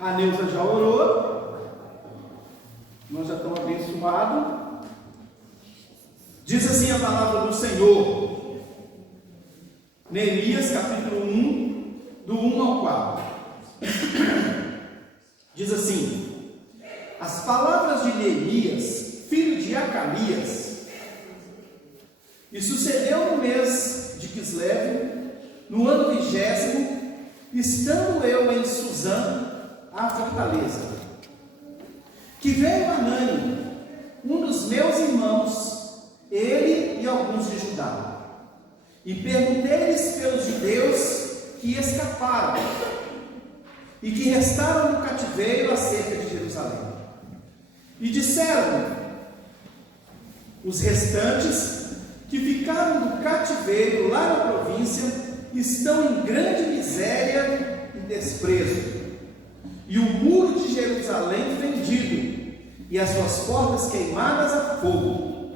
A Neuza já orou. Nós já estamos abençoados. Diz assim a palavra do Senhor. Neemias capítulo 1, do 1 ao 4. Diz assim: as palavras de Neemias, filho de Acalias. E sucedeu no mês de Quisleve, no ano 20º, estando eu em Suzã, a fortaleza, que veio Anani, um dos meus irmãos, ele e alguns de Judá, e perguntei-lhes pelos judeus que escaparam e que restaram no cativeiro acerca de Jerusalém. E disseram: os restantes que ficaram no cativeiro lá na província estão em grande miséria e desprezo, e o muro de Jerusalém fendido, e as suas portas queimadas a fogo.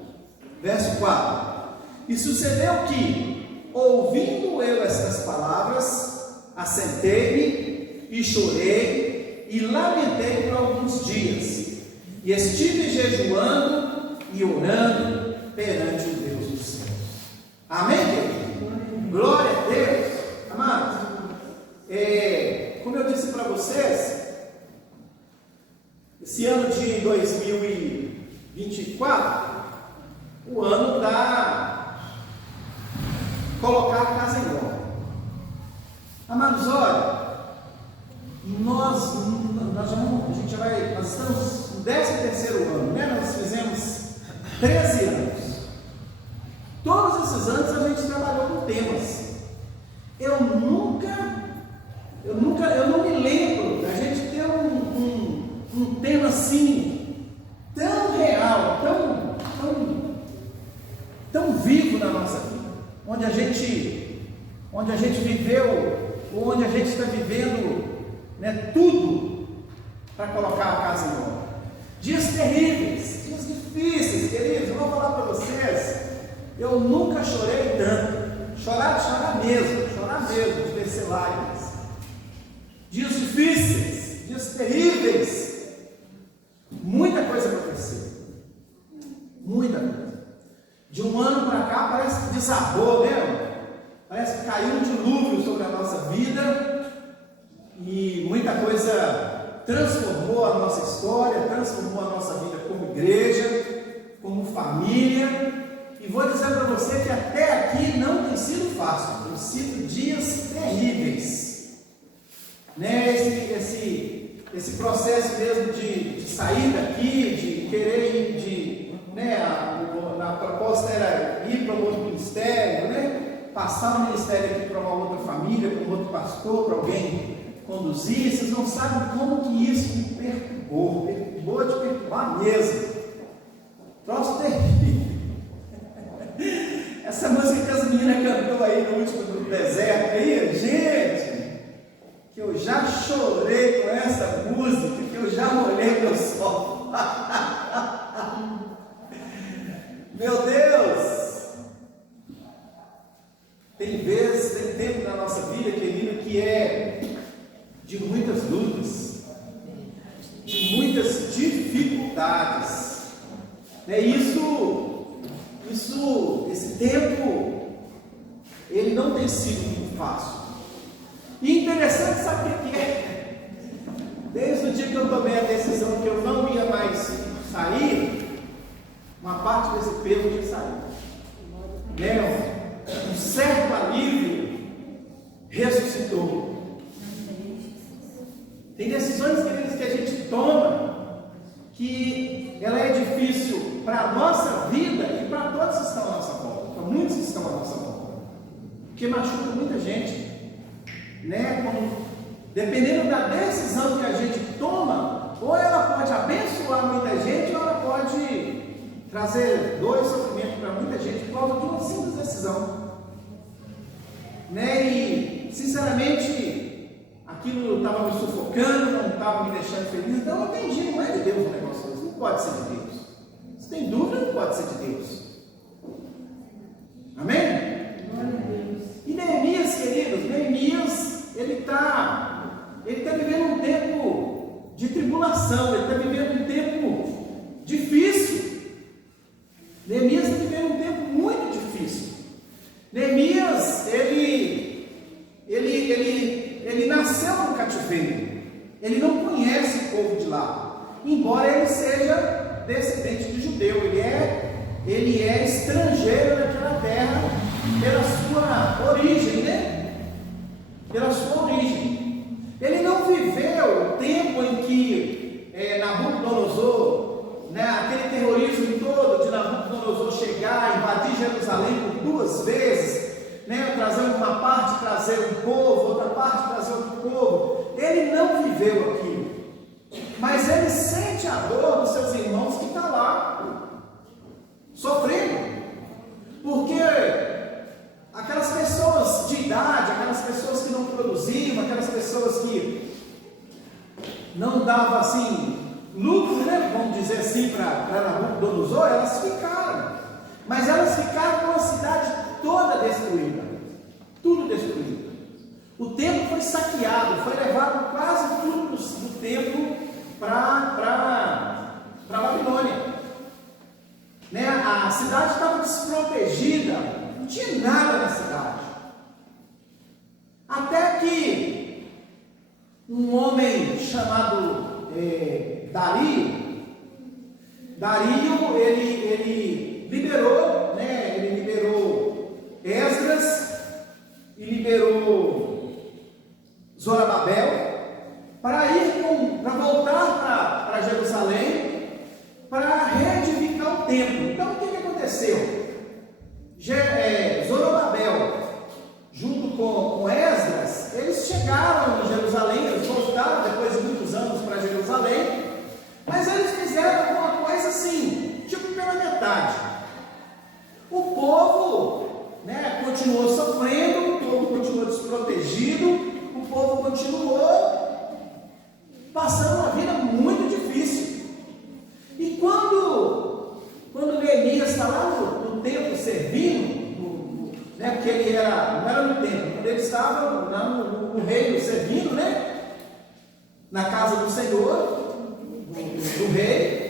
Verso 4: e sucedeu que, ouvindo eu estas palavras, assentei-me e chorei e lamentei por alguns dias, e estive jejuando e orando perante o Deus dos céus. Amém, querido? Glória a Deus. Amados, como eu disse para vocês, esse ano de 2024, o ano da colocar a casa em ordem. Amados, olha, nós estamos no 13º ano, né? Nós fizemos 13 anos. Todos esses anos a gente trabalhou com temas. Eu não me lembro da gente ter um tema assim, tão real, tão vivo na nossa vida, onde a gente viveu, ou onde a gente está vivendo, né, tudo para colocar a casa em ordem. Dias terríveis, dias difíceis, queridos. Eu vou falar para vocês, eu nunca chorei tanto. Chorar mesmo, de descer lágrimas. Dias difíceis, dias terríveis. Muita coisa aconteceu. Muita coisa. De um ano para cá parece que desabou, né? Parece que caiu um dilúvio sobre a nossa vida. E muita coisa transformou a nossa história, transformou a nossa vida como igreja, como família. E vou dizer para você que até aqui não tem sido fácil, tem sido dias terríveis, né? Esse processo mesmo de sair daqui, de querer ir, a proposta era ir para um outro ministério, né? Passar o ministério aqui para uma outra família, para um outro pastor, para alguém conduzir. Vocês não sabem como que isso me perturbou de perturbar mesmo. Troço terrível. Essa música que as meninas cantou aí no último do deserto aí, gente, que eu já chorei com essa música, que eu já molhei meu sol. Meu Deus! Tem vezes, tem tempo na nossa vida, querido, que é de muitas lutas, de muitas dificuldades. Esse tempo, ele não tem sido muito fácil. E interessante, sabe o que é? Desde o dia que eu tomei a decisão que eu não ia mais sair, uma parte desse peso tinha saído. Um certo alívio ressuscitou. Tem decisões, queridos, que a gente toma, que ela é difícil para a nossa vida e para todos que estão à nossa volta, para muitos que estão à nossa volta, porque machuca muita gente, né? Dependendo da decisão que a gente toma, ou ela pode abençoar muita gente, ou ela pode trazer dor e sofrimento para muita gente por causa de uma simples decisão, né? E sinceramente aquilo estava me sufocando, não estava me deixando feliz. Então eu entendi, não é de Deus o negócio, isso não pode ser de Deus. Se tem dúvida, não pode ser de Deus. Amém? Glória a Deus. E Neemias, queridos, ele está vivendo um tempo tribulação, ele está vivendo um tempo difícil. Neemias está vivendo um tempo muito difícil. Neemias, ele nasceu no cativeiro, ele não conhece o povo de lá, embora ele seja descendente de judeu, ele é estrangeiro naquela terra pela sua origem, né? Pela sua origem. Ele não viveu o tempo em que Nabucodonosor, né, aquele terrorismo todo de Nabucodonosor chegar, invadir Jerusalém por 2 vezes, né, trazer uma parte, trazer um povo, outra parte, trazer outro povo. Ele não viveu aquilo, mas ele sente a dor dos seus irmãos que estão lá sofrendo, porque aquelas pessoas de idade, aquelas pessoas que não produziam, aquelas pessoas que não davam assim lucro, né, vamos dizer assim, para Nabucodonosor, elas ficaram, mas elas ficaram com a cidade toda destruída, tudo destruído. O templo foi saqueado, foi levado quase tudo do templo para Babilônia, né? A cidade estava desprotegida, não tinha nada na cidade, até que um homem chamado Dario, ele liberou, né? Ele liberou Esdras e liberou Zorobabel para voltar para Jerusalém, para reedificar o templo. Então o que aconteceu? Zorobabel, junto com Esdras, eles chegaram em Jerusalém, eles voltaram depois de muitos anos para Jerusalém, mas eles fizeram alguma coisa assim, tipo pela metade. O povo, né, continuou sofrendo, o povo continuou desprotegido, o povo continuou passando uma vida muito difícil. E quando Neemias está lá no templo servindo, né, porque ele não era no templo, quando ele estava lá no reino servindo, né, na casa do Senhor, do rei,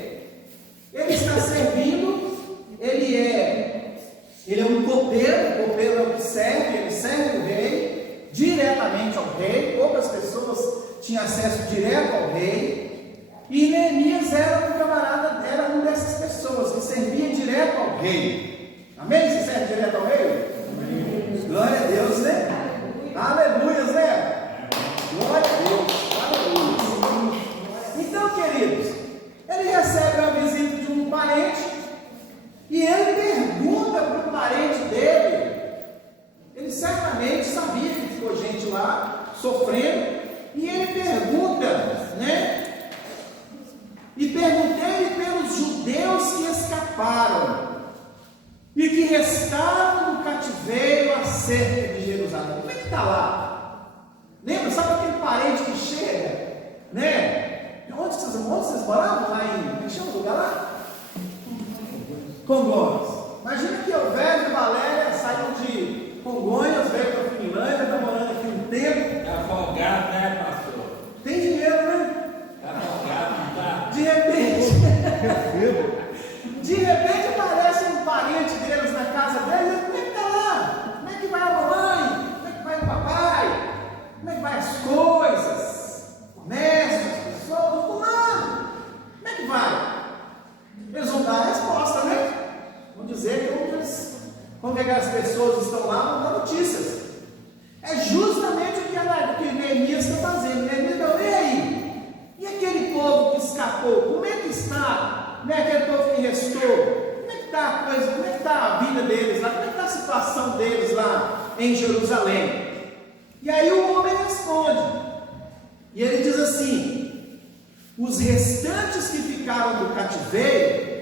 ele está servindo, ele é um copeiro, o copeiro é o que serve, ele serve o rei, diretamente ao rei, poucas pessoas tinham acesso direto ao rei, e Neemias era um camarada, era uma dessas pessoas que servia direto ao rei. Amém? Você serve direto ao rei? Amém. Glória a Deus, né? Aleluia, Zé! Glória a Deus! Aleluia! Então, queridos, ele recebe a visita de um parente e ele pergunta para o parente dele. Ele certamente sabia que ficou gente lá sofrendo, e ele pergunta, né? E perguntei pelos judeus que escaparam e que restaram no cativeiro acerca de Jerusalém. Como é que está lá? Lembra? Sabe aquele parente que chega, né? Onde vocês moravam? Lá em, como é que chama o lugar lá? Congonhas. Imagina que o velho e Valéria saíram de Congonhas, veio para a Finlândia, está morando aqui um tempo. Está folgado, né, pastor? Tem dinheiro, né? Está folgado, não está? De repente aparece um parente deles na casa deles. Como é que está lá? Como é que vai a mamãe? Como é que vai o papai? Como é que vai as coisas? O comércio, as pessoas, o fulano? Como é que vai? Eles vão dar a resposta, né? Vão dizer como que aquelas pessoas estão lá, vão dar notícias. É justamente o que Neemias está fazendo. Neemias falou: e aí? E aquele povo que escapou? Como é que está? Né? Aquele povo que restou? Como é que está a coisa? Como é que está a vida deles lá? Como é que está a situação deles lá em Jerusalém? E aí o homem responde. E ele diz assim: os restantes que ficaram do cativeiro,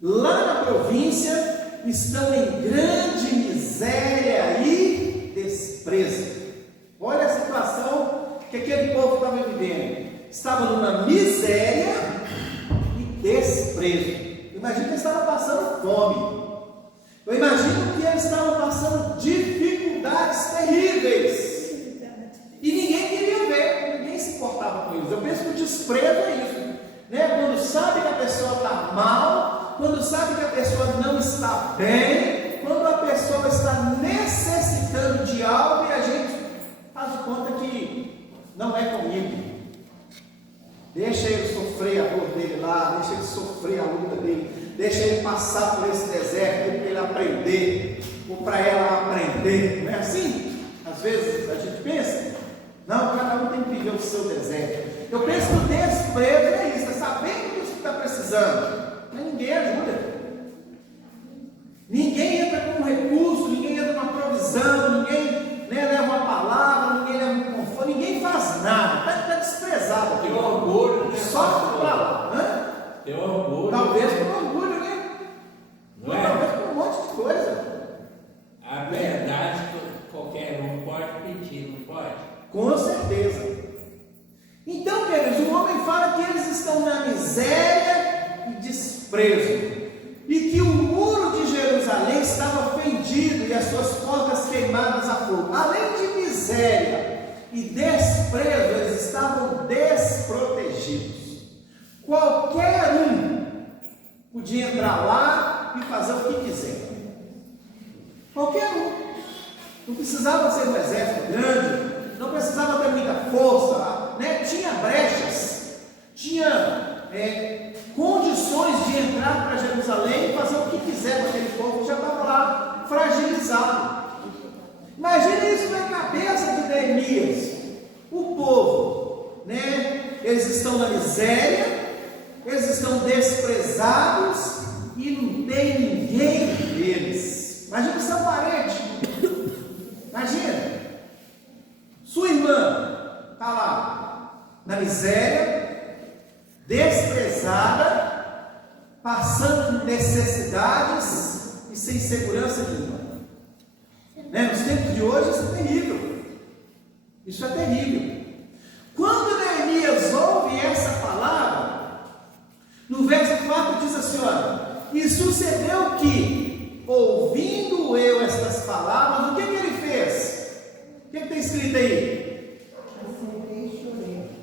lá na província, estão em grande miséria e desprezo. Olha a situação que aquele povo estava vivendo. Estava numa miséria e desprezo. Imagina que eles estavam passando fome. Eu imagino que eles estavam passando dificuldades terríveis. E ninguém queria ver, ninguém se importava com coisas. Eu penso que o desprezo é isso, né? Quando sabe que a pessoa está mal, quando sabe que a pessoa não está bem, quando a pessoa está necessitando de algo e a gente faz de conta que não é comigo. Deixa ele sofrer a dor dele lá, deixa ele sofrer a luta dele, deixa ele passar por esse deserto para ele aprender, ou para ela aprender. Não é assim? Às vezes a gente pensa, não, cada um tem que viver o seu deserto. Eu penso que o desprezo é isso, é sabendo que você está precisando, mas ninguém ajuda. Ninguém entra com um recurso, ninguém entra com uma provisão, ninguém leva uma palavra, ninguém leva um conforto, ninguém faz nada, está desprezado aqui. Tem orgulho, né? Só para lá. Hã? Tem orgulho. Talvez por orgulho, né? Não é? Talvez por um monte de coisa. A verdade qualquer um pode pedir, não pode? Com certeza. Então, queridos, o homem fala que eles estão na miséria e desprezo, e que o muro de Jerusalém estava fendido e as suas portas queimadas a fogo. Além de miséria e desprezo, eles estavam desprotegidos. Qualquer um podia entrar lá e fazer o que quiser. Qualquer um. Não precisava ser um exército grande, não precisava ter muita força, né? Tinha brechas, tinha condições de entrar para Jerusalém e fazer o que quiser com aquele povo que já estava lá fragilizado. Imagina isso na cabeça de Neemias. O povo, né? Eles estão na miséria, eles estão desprezados e não tem ninguém deles. Imagina seu parente. Imagina. Sua irmã está lá na miséria, desprezada, passando necessidades e sem segurança nenhuma. Né? Nos tempos de hoje isso é terrível. Isso é terrível. Quando Neemias ouve essa palavra, no verso 4 diz assim: olha, e sucedeu que, ouvindo eu estas palavras, o que ele fez? O que está escrito aí?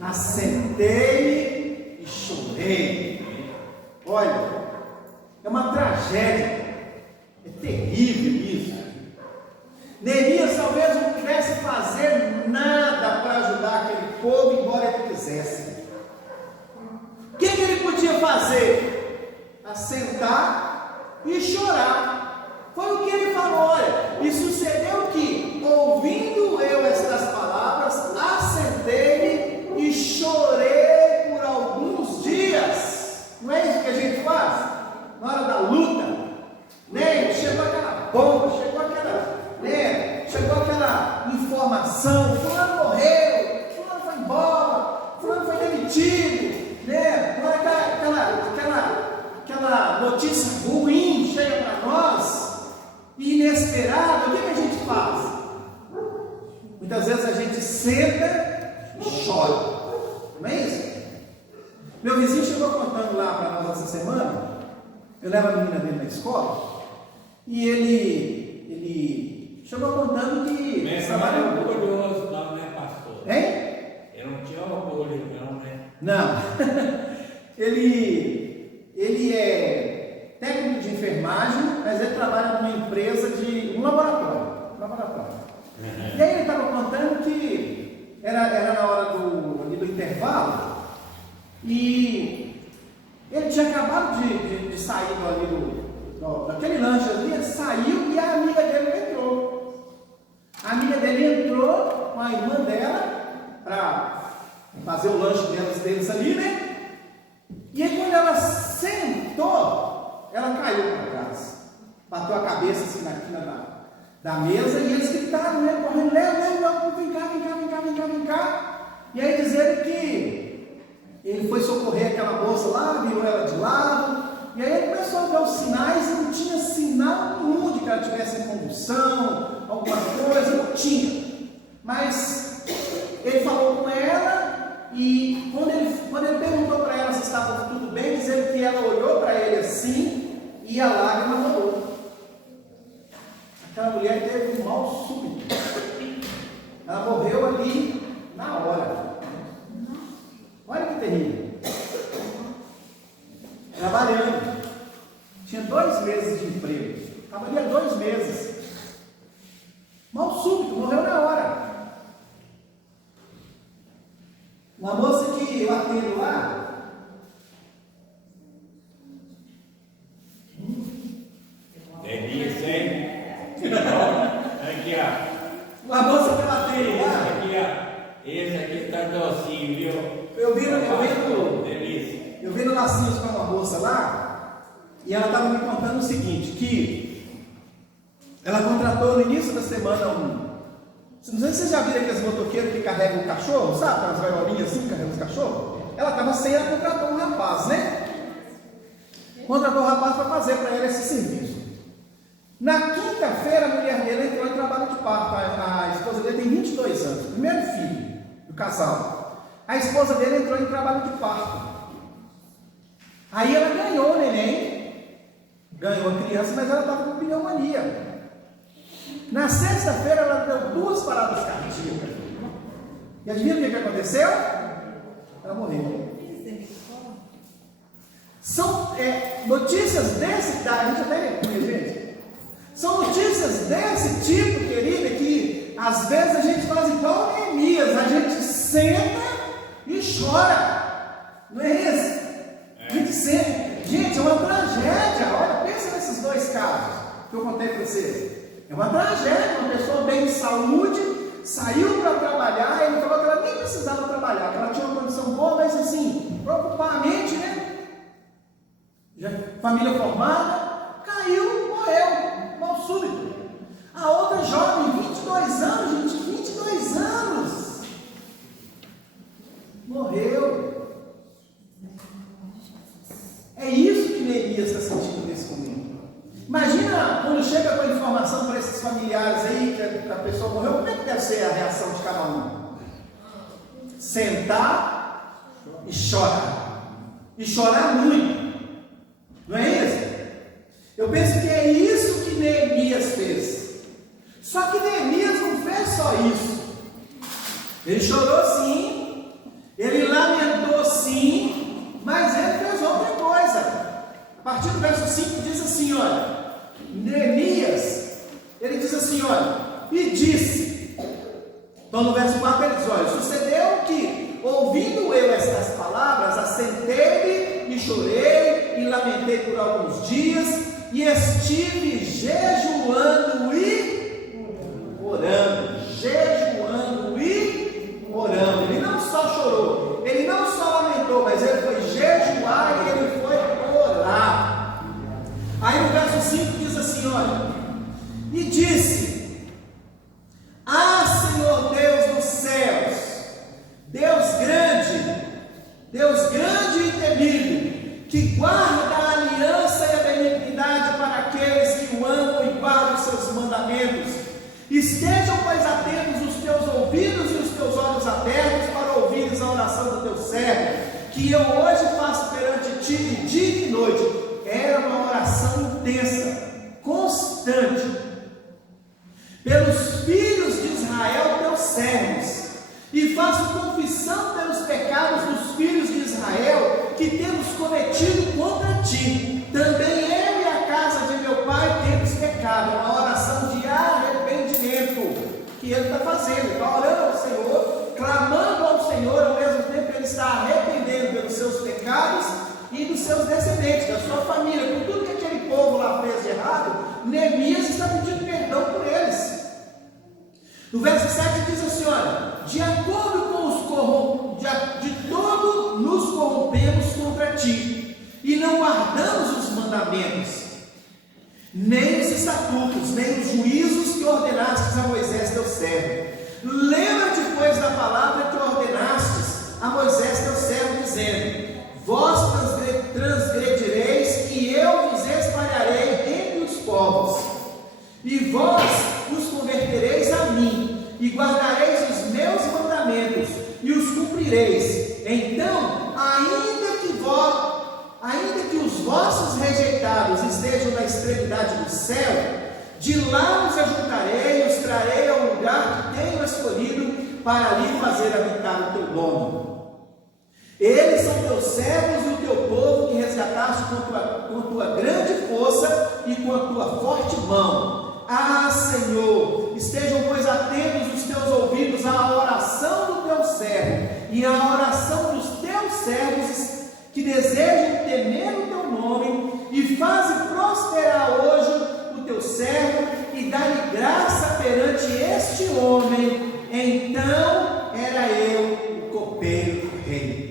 Assentei e chorei. Olha, é uma tragédia, é terrível isso. Neemias talvez não pudesse fazer nada para ajudar aquele povo, embora ele quisesse. O que ele podia fazer? Assentar e chorar. Foi o que ele falou. Olha, e sucedeu que, ouvindo eu estas palavras, assentei e chorei por alguns dias. Não é isso que a gente faz? Na hora da luta, né? Chegou aquela bomba, chegou aquela informação: fulano morreu, fulano foi embora, fulano foi demitido, né? Aquela notícia ruim chega para nós, inesperada. O que a gente faz? Muitas vezes a gente senta e chora, não é isso? Meu vizinho chegou contando lá para nós essa semana. Eu levo a menina dele na escola e ele chegou contando que Mas trabalha orgulhoso, não, né, pastor? Hein? Eu não tinha orgulho, não, né? Não. Ele é técnico de enfermagem, mas ele trabalha numa empresa de um laboratório. E aí ele estava contando que era na hora do intervalo e ele tinha acabado de sair daquele lanche ali. Ele saiu e a amiga dele entrou. A amiga dele entrou com a irmã dela para fazer o lanche deles ali, né? E aí quando ela sentou, ela caiu para trás, bateu a cabeça assim na quina da mesa, e eles gritaram, né? Correndo: leva, vem cá. E aí diz ele que ele foi socorrer aquela moça lá, virou ela de lado, e aí ele começou a ver os sinais, e não tinha sinal nenhum de que ela tivesse em convulsão, alguma coisa, não tinha. Mas ele falou com ela, e quando ele perguntou para ela se estava tudo bem, diz ele que ela olhou para ele assim, e a lágrima rolou. Aquela mulher teve um mal súbito. Ela morreu ali na hora. meses de emprego. Trabalhei 2 meses. Mal súbito, morreu na hora. Uma moça que eu atendo lá, delícia, hein? Aqui, ó. uma moça que eu atendo lá, Aqui, ó. Esse aqui tá docinho, viu? eu vi no Lacinhos com uma moça lá, e ela estava me contando o seguinte, que ela contratou no início da semana não sei se vocês já viram aqueles motoqueiros que carregam o cachorro, sabe? Aquelas gaiolinhas assim, carregam os cachorros. Ela estava sem, ela contratou um rapaz, né? Contratou o rapaz para fazer para ela esse serviço. Na quinta-feira, a mulher dele entrou em trabalho de parto. A esposa dele tem 22 anos, primeiro filho do casal. A esposa dele entrou em trabalho de parto. Aí ela ganhou o neném, ganhou a criança, mas ela estava com pneumonia. Na sexta-feira, ela deu 2 paradas cardíacas. E adivinha o que aconteceu? Ela morreu. São notícias desse, a gente até gente. São notícias desse tipo, querida, que às vezes a gente faz igual Neemias, a gente senta e chora. Não é isso? A gente senta. Gente, é uma tragédia. Olha, pensa nesses 2 casos que eu contei para vocês. É uma tragédia, uma pessoa bem de saúde, saiu para trabalhar, ele falou que ela nem precisava trabalhar, que ela tinha uma condição boa, mas assim, para ocupar a mente, né? Já, família formada, caiu, morreu, mal súbito. A outra jovem, 22 anos, gente, 22 anos, morreu. É isso que Neemias está sentindo nesse momento. Imagina quando chega com a informação para esses familiares aí que a pessoa morreu, como é que deve ser a reação de cada um? Sentar e chorar. E chorar muito. Não é isso? Eu penso que é isso que Neemias fez. Só que Neemias não fez só isso. Ele chorou sim, ele lamentou sim, mas ele fez outra coisa. A partir do verso 5 diz assim, olha, Neemias, ele diz assim, olha, e disse, então no verso 4 ele diz, olha, sucedeu que, ouvindo eu estas palavras, assentei-me e chorei e lamentei por alguns dias, e estive jejuando e orando, ele não só chorou, ele não só lamentou, mas ele foi jejuar e ele foi orar. Aí no verso 5 diz assim, olha, e disse, Senhor Deus dos céus, Deus grande e temível, que guarda a aliança e a benignidade para aqueles que o amam e guardam os seus mandamentos, estejam, pois, atentos os teus ouvidos e os teus olhos abertos para ouvires a oração do teu servo, que eu hoje faço perante ti de dia e de noite. Era uma oração intensa, constante, pelos filhos de Israel, teus servos, e faço confissão pelos pecados dos filhos de Israel que temos cometido contra ti. Também eu e a casa de meu pai temos pecado. É uma oração de arrependimento que ele está fazendo. Ele está orando ao Senhor, clamando ao Senhor, ao mesmo tempo ele está arrependendo pelos seus pecados e dos seus descendentes, da sua família, por tudo que aquele povo lá fez de errado. Neemias está pedindo perdão por eles. No verso 7 diz assim, olha, de acordo com os de todo nos corrompemos contra ti, e não guardamos os mandamentos, nem os estatutos, nem os juízos que ordenastes a Moisés teu servo. Lembra-te, pois, da palavra que ordenastes a Moisés teu servo, dizendo, vós transgredireis e eu vos espalharei entre os povos, e vós os convertereis a mim, e guardareis os meus mandamentos, e os cumprireis. Então, ainda que os vossos rejeitados estejam na extremidade do céu, de lá os ajuntarei e os trarei ao lugar que tenho escolhido, para ali fazer habitar o teu nome. Eles são teus servos e o teu povo que resgataste com tua grande força e com a tua forte mão. Ah, Senhor, estejam, pois, atentos os teus ouvidos à oração do teu servo e à oração dos teus servos que desejam temer o teu nome, e faze prosperar hoje o teu servo e dá-lhe graça perante este homem. Então era eu o copeiro do rei.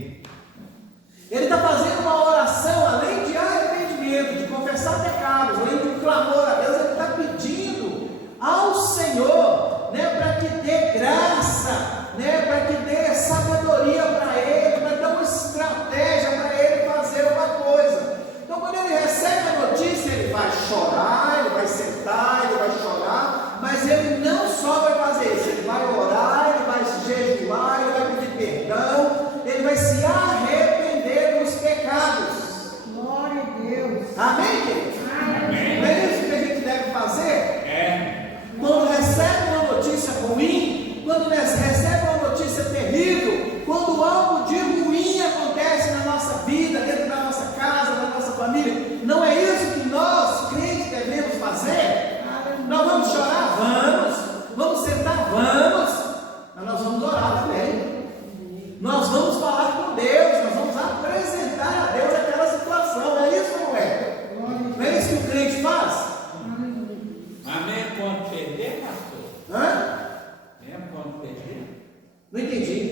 Ele está fazendo uma oração, além de arrependimento, de confessar pecados, além de clamor a Deus, ele está pedindo ao Senhor, para que dê graça, para que dê sabedoria para ele, para dar uma estratégia para ele fazer uma coisa. Então, quando ele recebe a notícia, ele vai chorar, ele vai sentar, ele vai chorar, mas ele não só vai fazer isso, ele vai orar, ele vai jejuar, ele vai pedir perdão, ele vai se arrepender dos pecados. Glória a Deus. Amém, queridos? Amém. Não é isso que a gente deve fazer? É. Quando recebe uma notícia ruim, quando recebe uma notícia terrível, quando algo de ruim acontece na nossa vida, dentro da nossa casa, da nossa família, não é isso que nós, crentes, devemos fazer? Nós vamos chorar? Vamos sentar? Mas nós vamos orar também. Nós vamos falar com Deus, nós vamos apresentar a Deus aquela situação. É isso ou não é? Não é isso que o crente faz? Amém. Quando perder, pastor? Hã? Mesmo quando perder? Não entendi.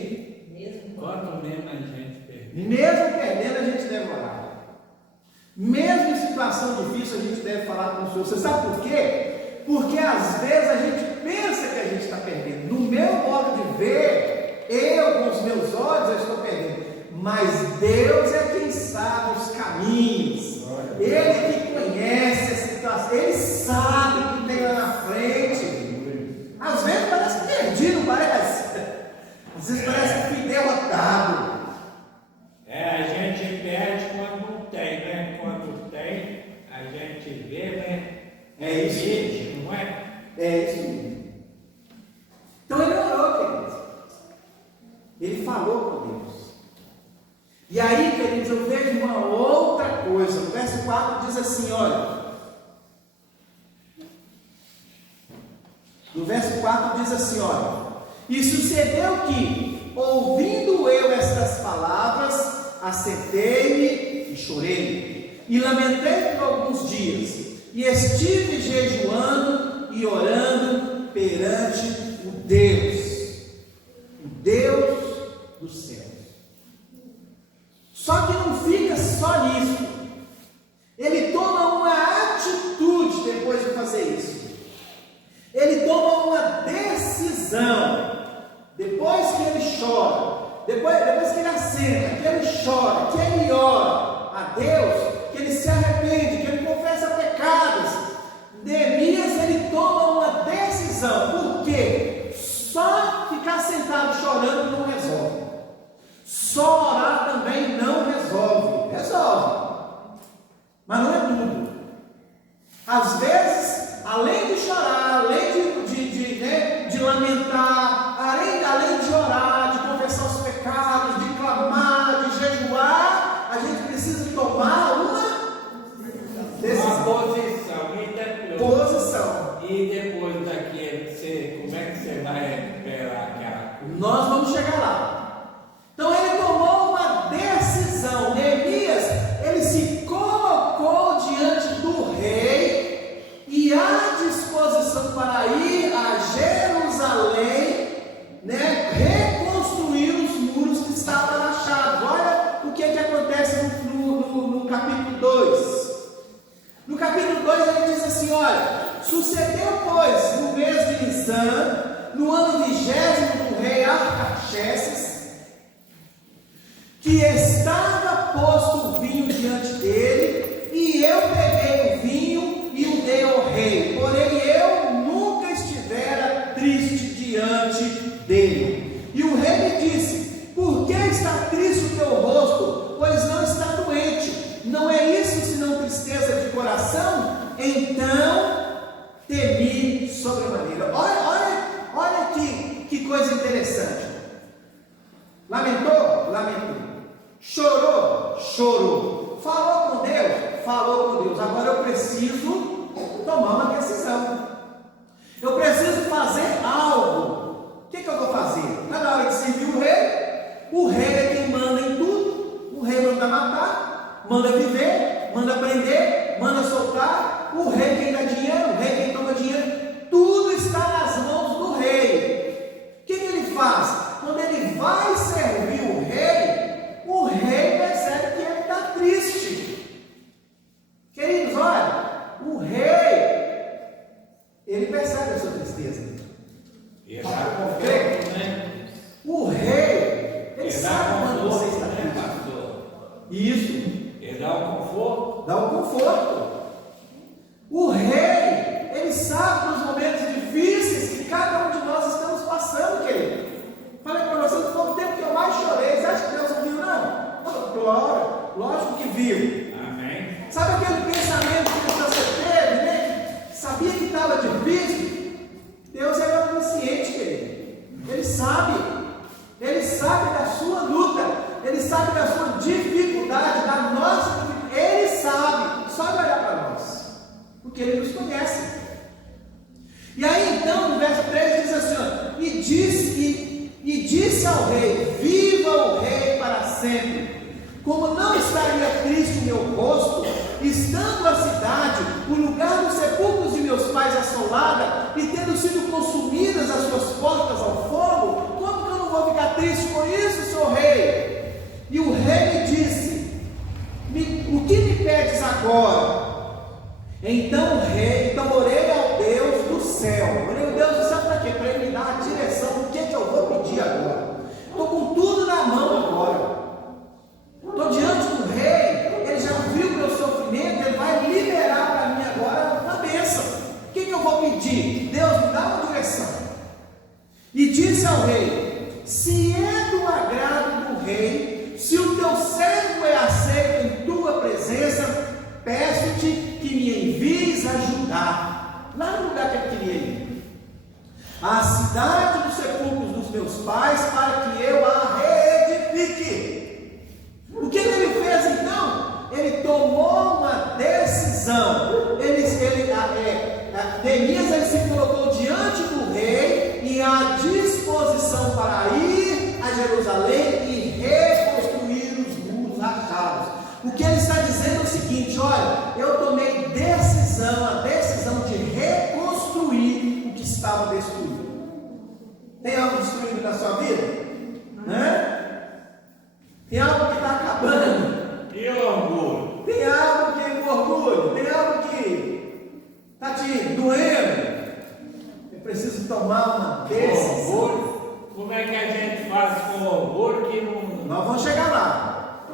Quanto mesmo a gente perder? Mesmo perdendo, a gente deve orar. Mesmo em situação difícil, a gente deve falar com o Senhor. Você sabe por quê? Porque às vezes a gente pensa que a gente está perdendo. No meu modo de ver, eu com os meus olhos eu estou perdendo. Mas Deus é quem sabe os caminhos. Ele é que conhece a situação. Ele sabe o que tem lá na frente. Às vezes parece perdido, parece. Às vezes parece que fui derrotado. A gente perde quando não tem, né? Quando tem, a gente vê, né? É isso. Vídeo, não é? É isso mesmo. Então ele orou, queridos. Ele falou com Deus. E aí, queridos, eu vejo uma outra coisa. No verso 4 diz assim, olha. No verso 4 diz assim, olha. E sucedeu que, ouvindo eu estas palavras, assentei-me e chorei, e lamentei por alguns dias, e estive jejuando e orando perante o Deus dos céus. Só que não fica só nisso, ele toma uma atitude depois de fazer isso, ele toma uma decisão. Depois que ele chora, depois que ele assenta, que ele chora, que ele ora a Deus, que ele se arrepende, que ele confessa pecados, Neemias ele toma uma decisão. Por quê? Só ficar sentado chorando não resolve. Só orar também não resolve. Resolve, mas não é tudo. Às vezes, além de chorar, além de lamentar, além de orar, de confessar os pecados, de clamar, de jejuar, a gente precisa tomar uma decisão. Posição. E depois daquele, como é que você vai recuperar aquela coisa? Nós vamos chegar lá. Então ele tomou uma decisão. Neemias, ele se colocou diante do rei e à disposição para ir a Jerusalém, reconstruir os muros que estavam achados. Olha o que acontece no capítulo 2. No capítulo 2 ele diz assim, olha, sucedeu pois no mês de Nisan, no ano 20º do rei Artaxerxes, que estava posto o vinho diante dele, e eu peguei o vinho e o dei ao rei, porém eu nunca estivera triste diante dele. E o rei me disse, por que está triste o teu rosto, pois não está doente? Não é isso senão tristeza de coração? Então temi sobremaneira. Olha que coisa interessante. Lamentou? Lamentou. Chorou? Chorou. Falou com Deus? Falou com Deus. Agora eu preciso tomar uma decisão. Eu preciso fazer algo. O que eu vou fazer? Está na hora de servir o rei. O rei é quem manda em tudo. O rei manda matar, manda viver, manda prender, manda soltar. O rei quem dá dinheiro, o rei quem toma dinheiro. Tudo está nas mãos do rei. O que ele faz? Quando ele vai servir o rei percebe que ele está triste. Queridos, olha, o rei, ele percebe a sua tristeza. O rei, ele sabe quando você está triste. Isso. Ele dá um conforto. Dá um conforto. O rei, ele sabe dos momentos difíceis que cada um de nós estamos passando, querido. Falei para vocês, foi o tempo que eu mais chorei. Você acha que Deus não viu, não? Glória, lógico que viu. Amém. Sabe aquele pensamento que você teve, né? Sabia que estava difícil? Deus é onisciente, querido. Ele sabe da sua luta, ele sabe da sua dificuldade, da nossa dificuldade. Ele sabe, só olhar para nós, porque ele nos conhece. E aí então, no verso 3 diz assim: ó, e disse ao rei: viva o rei para sempre. Como não estaria triste o meu rosto, estando a cidade, o lugar dos sepulcros de meus pais assolada, e tendo sido consumidas as suas portas ao fogo, como que eu não vou ficar triste com isso, senhor rei? E o rei me disse: o que me pedes agora? Então orei ao Deus do céu. Orei ao Deus do céu para quê? Para ele me dar a direção do que eu vou pedir agora. Estou com tudo na mão agora. Estou diante do rei, ele já viu o meu sofrimento, ele vai liberar para mim agora uma bênção. O que eu vou pedir? Deus, me dá uma direção. E disse ao rei: se é do agrado do rei, se o teu servo é aceito em tua presença, peço-te que me envies ajudar. Lá no lugar que ele queria ir, a cidade dos sepulcros dos meus pais, para que eu a reedifique. O que ele fez então? Ele tomou uma decisão. Neemias ele se colocou diante do rei e à disposição para ir a Jerusalém e reconstruir os muros rachados. O que ele está dizendo é o seguinte: olha, eu tomei a decisão de reconstruir o que estava destruído. Tem algo destruído na sua vida? Né? Tem algo que está acabando. E orgulho? Tem algo que é orgulho. Tem algo que está te doendo. Eu preciso tomar uma decisão. Orgulho? Como é que a gente faz com orgulho que não... Nós vamos chegar lá.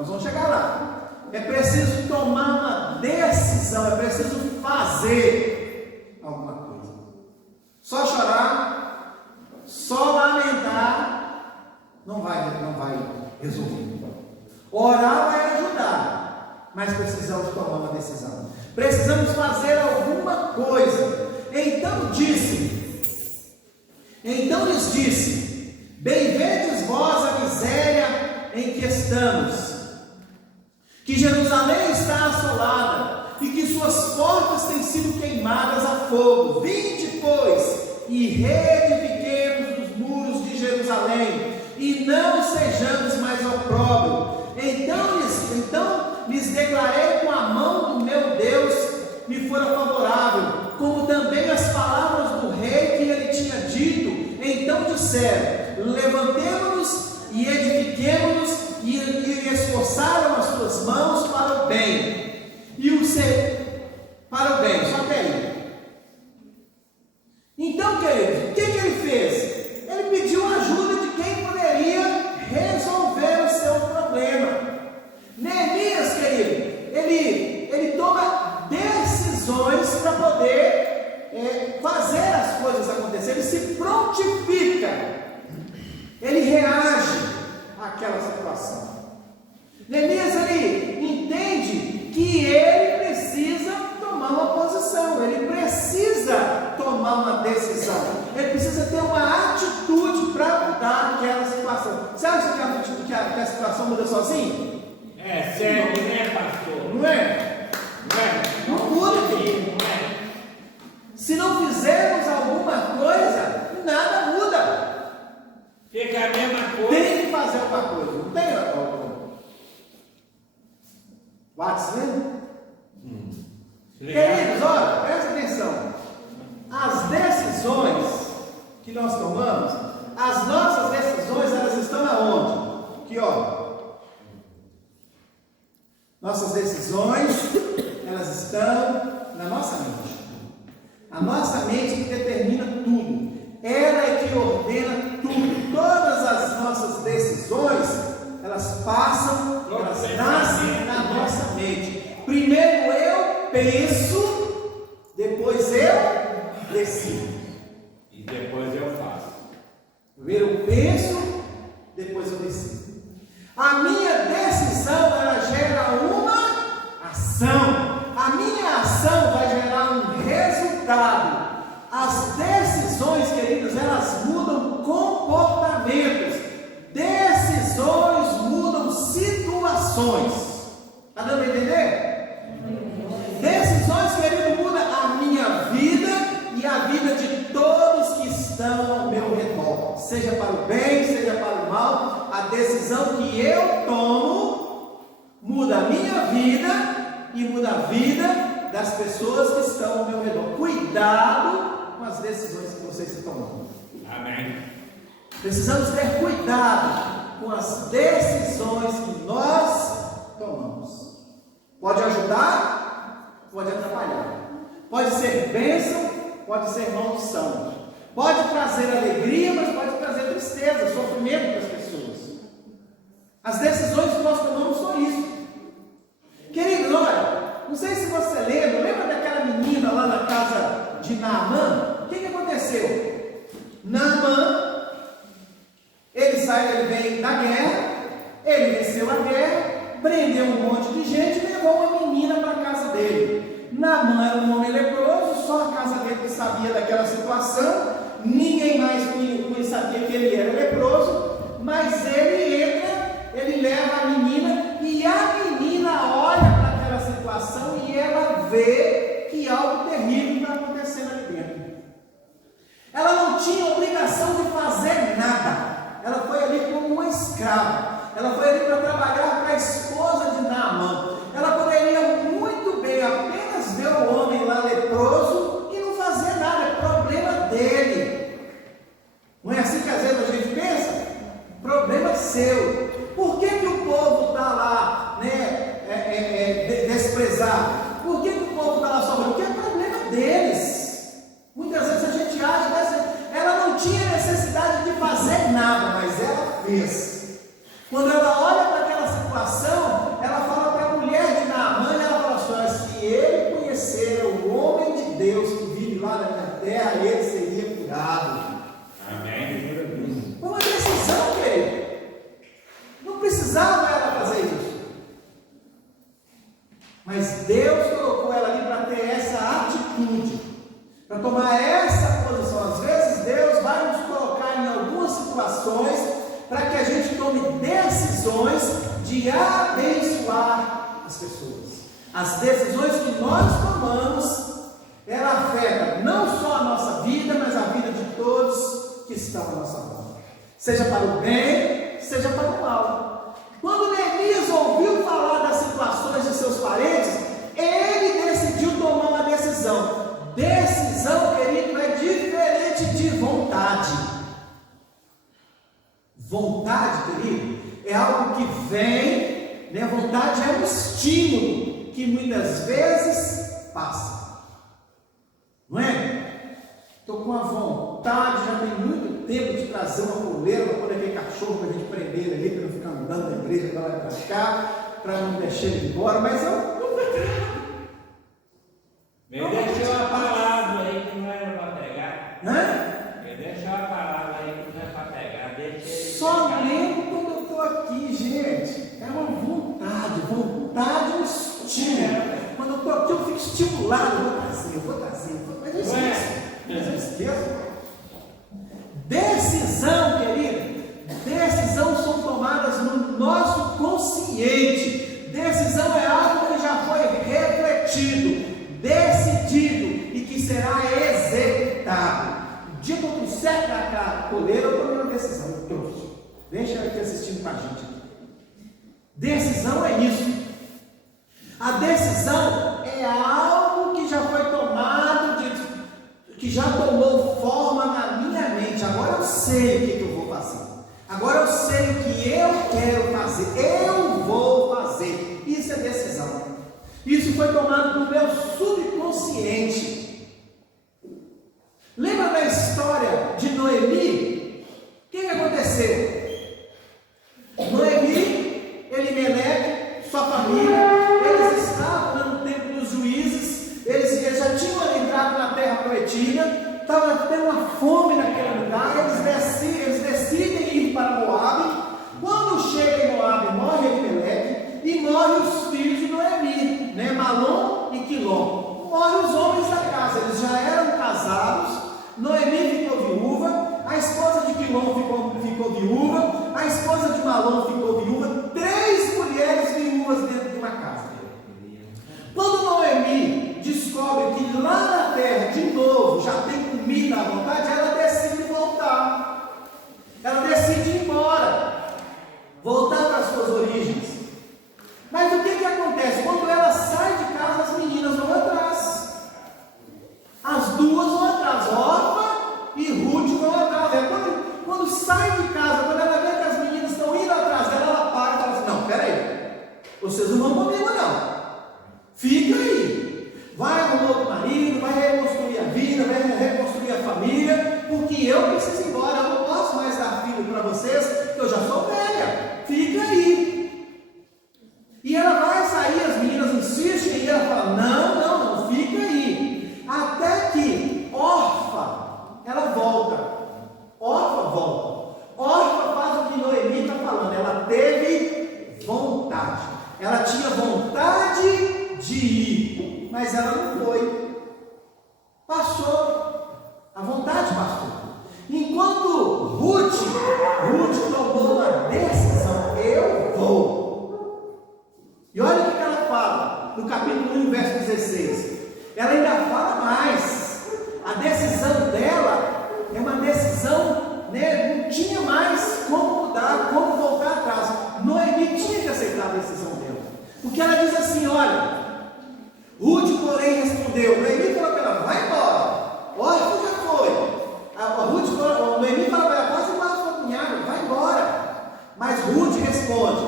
É preciso tomar uma decisão. É preciso fazer alguma coisa. Só chorar, só lamentar, não vai resolver. Orar vai ajudar, mas precisamos tomar uma decisão. Precisamos fazer alguma coisa. Então lhes disse: bem vedes vós a miséria em que estamos, que Jerusalém está assolada e que suas portas têm sido queimadas a fogo. Vinde, pois, e reedifiquemos os muros de Jerusalém, e não sejamos mais opróbrio. Então lhes declarei com a mão do meu Deus me fora favorável, como também as palavras do rei que ele tinha dito. Então disseram: levantemo-nos e edifiquemo-nos, e esforçaram as suas mãos para o bem. Para o bem, só que aí. Então, queridos, o que ele fez? Ele pediu ajuda de quem poderia resolver o seu problema. Neemias, querido, ele toma decisões para poder fazer as coisas acontecer. Ele se prontifica, ele reage àquela situação. Neemias, ele entende que ele precisa tomar uma posição, ele precisa tomar uma decisão, ele precisa ter uma atitude para mudar aquela situação. Você acha que a situação situação muda sozinho? É sério, né, pastor? Não é? Não é? Não muda, querido. Não é? Se não fizermos alguma coisa, nada muda. Fica a mesma coisa. Tem que fazer alguma coisa. Não tem alguma. WhatsApp, né? Queridos, olha, presta atenção. As decisões que nós tomamos, as nossas decisões, elas estão aonde? Aqui, ó. Nossas decisões, elas estão na nossa mente. A nossa mente que determina tudo. Ela é que ordena tudo. Todas as nossas decisões, elas passam, elas nascem na nossa mente. Primeiro eu penso, depois eu decido. E depois eu faço. Primeiro eu penso, depois eu decido. A minha decisão, ela gera uma ação. A minha ação vai gerar um resultado. As decisões, queridos, elas mudam comportamentos. Decisões mudam situações. Está dando para entender? Decisões, querido, mudam a minha vida e a vida de todos que estão ao meu redor. Seja para o bem, seja para o mal. A decisão que eu tomo muda a minha vida e muda a vida das pessoas que estão ao meu redor. Cuidado com as decisões que vocês estão tomando. Amém. Precisamos ter cuidado com as decisões que nós tomamos. Pode ajudar, pode atrapalhar. Pode ser bênção, pode ser maldição. Pode trazer alegria, mas pode trazer tristeza, sofrimento para as pessoas. As decisões que nós tomamos são isso. Queridos, olha, não sei se você lembra daquela menina lá na casa de Naamã? O que aconteceu? Naamã, ele vem da guerra, ele venceu a guerra, prendeu um monte de gente e levou uma menina para a casa dele. Naamã era um homem leproso, só a casa dele que sabia daquela situação, ninguém mais sabia que ele era leproso, mas ele entra, ele leva a menina e a menina olha para aquela situação e ela vê que algo terrível está acontecendo ali dentro. Ela não tinha obrigação de fazer nada. Ela foi ali como uma escrava. Ela foi ali para trabalhar para a esposa de Naamã. Ela poderia muito bem apenas ver o homem lá leproso e não fazer nada. É problema dele. Não é assim que às vezes a gente pensa? Problema seu. Por que o povo está lá, desprezado? Por que o povo está lá sofrendo? Porque é problema deles. Muitas vezes a gente acha que ela não tinha necessidade de fazer nada, mas ela fez. Quando ela olha para aquela situação, ela fala para a mulher de Naamã, e ela fala assim: se ele conhecer o homem de Deus que vive lá na minha terra, ele seria curado. Amém. Foi uma decisão, querido. Não precisava ela fazer isso. Mas Deus colocou ela ali para ter essa atitude, para tomar essa posição. Às vezes Deus vai nos colocar em algumas situações para que a gente tome decisões de abençoar as pessoas. As decisões que nós tomamos, ela afeta não só a nossa vida, mas a vida de todos que estão à nossa volta, seja para o bem, seja para o mal. Quando Neemias ouviu falar das situações de seus parentes, ele decidiu tomar uma decisão. Decisão, querido, é diferente de vontade. Vontade, querido, é algo que vem, né? Vontade é um estímulo que muitas vezes passa. Não é? Estou com a vontade, já tem muito tempo de trazer uma coleira para pôr aquele cachorro para a gente prender ele ali, para não ficar andando na igreja para lá e para cá, para não deixar ele embora, mas eu não vou pegar. Me deixou a palavra aí que não era para pegar. Né? Me deixou a palavra aí que não é para pegar. Deixa ele Só pegar. lembro quando eu estou aqui, gente. É uma vontade. Vontade é um estímulo. Quando eu estou aqui, eu fico estimulado. Eu vou trazer. Mas eu esqueço. Decisão, querido. Decisão são tomadas no nosso subconsciente. Decisão é algo que já foi refletido, decidido e que será executado. O dia que eu trouxer para cá a coleira, eu tomei uma decisão. Eu trouxe. Deixa ela aqui assistindo com a gente. Decisão é isso. A decisão é algo que já foi tomado, que já tomou forma na minha mente. Agora eu sei o que eu vou fazer. Agora eu sei o que eu quero fazer. Eu vou fazer. Isso é decisão. Isso foi tomado no meu subconsciente. Lembra da história de Noemi? O que aconteceu? Noemi, Elimeleque, sua família, eles estavam no tempo dos juízes, eles já tinham entrado na terra prometida, estava tendo uma fome naquele lugar, eles decidem ir para Moabe. Quando chega em Moabe, morre Elimeleque e morre os filhos de Noemi, né? Malom e Quilom. Morrem os homens da casa, eles já eram casados. Noemi ficou viúva, a esposa de Quilom ficou viúva, a esposa de Malom ficou viúva, 3 mulheres viúvas dentro de uma casa. Quando Noemi descobre que lá na terra, de novo, já tem comida à vontade, ela decide voltar. Ela decide ir embora, voltar para as suas origens. Mas o que acontece? Quando ela sai de casa, as meninas vão atrás. As duas vão atrás, Orfa e Ruth vão atrás. Quando sai de casa, quando ela vê que as meninas estão indo atrás dela, ela para e fala assim: não, peraí, vocês não vão comigo não, fica aí, vai arrumar outro marido, vai reconstruir a vida, vai reconstruir a família, porque eu preciso ir embora, eu não posso mais dar filho para vocês, porque eu já sou velha, fica aí. E ela vai sair, as meninas insistem e ela fala: não, fica aí. Até que Orfa, ela volta. Orfa faz o que Noemi está falando. Ela teve vontade. Ela tinha vontade de ir, mas ela não foi. Passou. A vontade passou. Enquanto Ruth tomou uma decisão: eu vou. E olha o que ela fala no capítulo 1, verso 16. Ela ainda fala mais. A decisão dela é uma decisão, né? Não tinha mais como mudar, como voltar atrás. Noemi tinha que aceitar a decisão dela, porque ela diz assim: olha, Ruth, porém, respondeu. Noemi falou para ela: vai embora. Olha, já foi. Noemi fala para ela: quase sua cunhada, vai embora. Mas Ruth responde: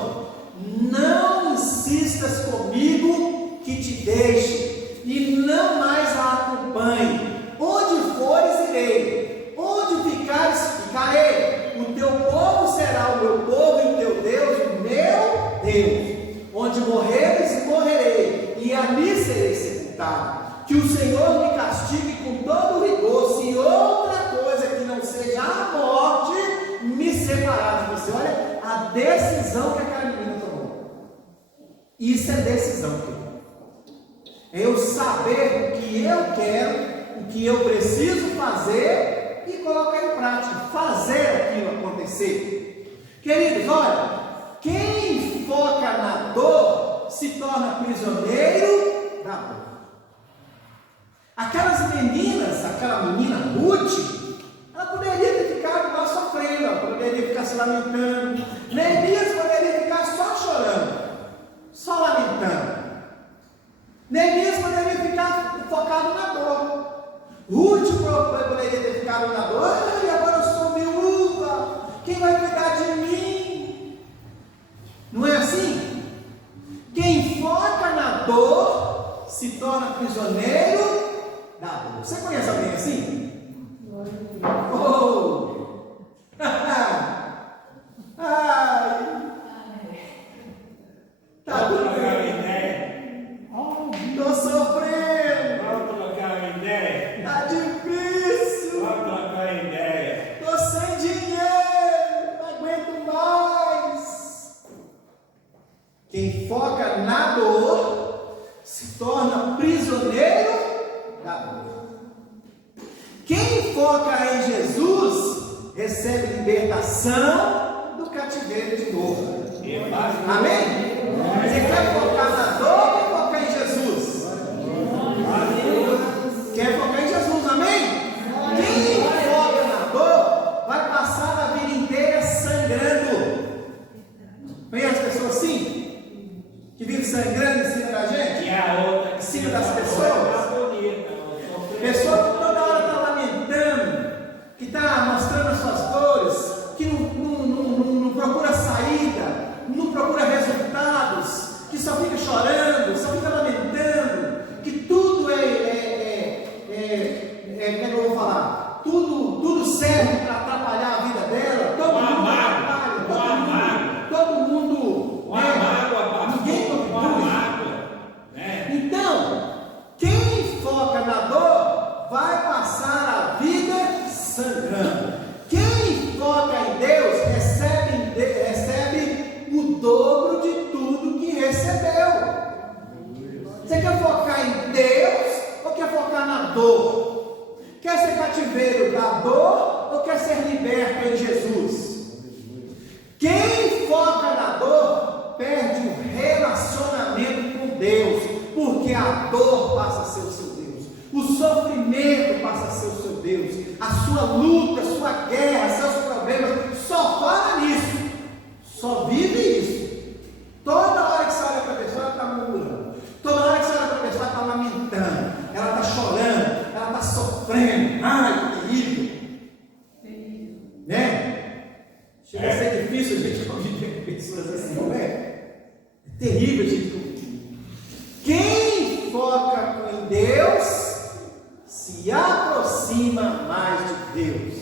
não insistas comigo que te deixe e não mais a acompanhe. Onde fores, irei. Onde ficares, ficarei. O teu povo será o meu povo e o teu Deus, o meu Deus. Onde morreres, morrerei, e ali serei sepultado. Que o Senhor me castigue com todo rigor, se outra coisa que não seja a morte me separar de você. Olha a decisão que aquela menina tomou. Isso é decisão, querido. É eu saber o que eu quero, o que eu preciso fazer e colocar em prática, fazer aquilo acontecer. Queridos, olha, quem foca na dor se torna prisioneiro da dor. Aquelas meninas, aquela menina Ruth, ela poderia ter ficado lá sofrendo, ela poderia ficar se lamentando. Neemias poderia ficar só chorando, só lamentando. Neemias poderia ficar focado na dor. Ruth poderia ter ficado na dor: e agora eu sou viúva, quem vai cuidar de mim? Não é assim? Quem foca na dor se torna prisioneiro da dor. Você conhece alguém assim? Oh! Ai! Tá tudo bem? Estou sofrendo. Vamos trocar ideia. Tá difícil. Vamos trocar ideia. Estou sem dinheiro. Não aguento mais. Quem foca na dor se torna prisioneiro da dor. Quem foca em Jesus recebe libertação do cativeiro de dor. Amém? pessoa assim? Que vive sangrando em cima da gente? E a outra Em cima das pessoas? Pessoa que toda hora está lamentando, que está mostrando as suas dores, que não procura saída, não procura resultados, que só fica chorando, só fica lamentando, que tudo como é que eu vou falar? Tudo serve para atrapalhar a vida dela, todo mundo atrapalha, todo mundo, ninguém contribui. Então, quem foca na dor vai passar a vida sangrando. Quem foca em Deus recebe o dobro de tudo que recebeu. Você quer focar em Deus ou quer focar na dor? Quer ser cativeiro da dor ou quer ser liberto em Jesus? Quem foca na dor perde o relacionamento com Deus, porque a dor passa a ser o seu Deus, o sofrimento passa a ser o seu Deus, a sua luta, a sua guerra, seus problemas, só fala nisso, só vive isso. Toda hora que você olha para a pessoa, ela está murmurando, toda hora que você olha para a pessoa, ela está lamentando, ela está chorando, ela está sofrendo. Ai, que terrível, né? Chega a ser difícil a gente conviver com pessoas assim, não é? É terrível a gente conviver. Quem foca em Deus se aproxima mais de Deus,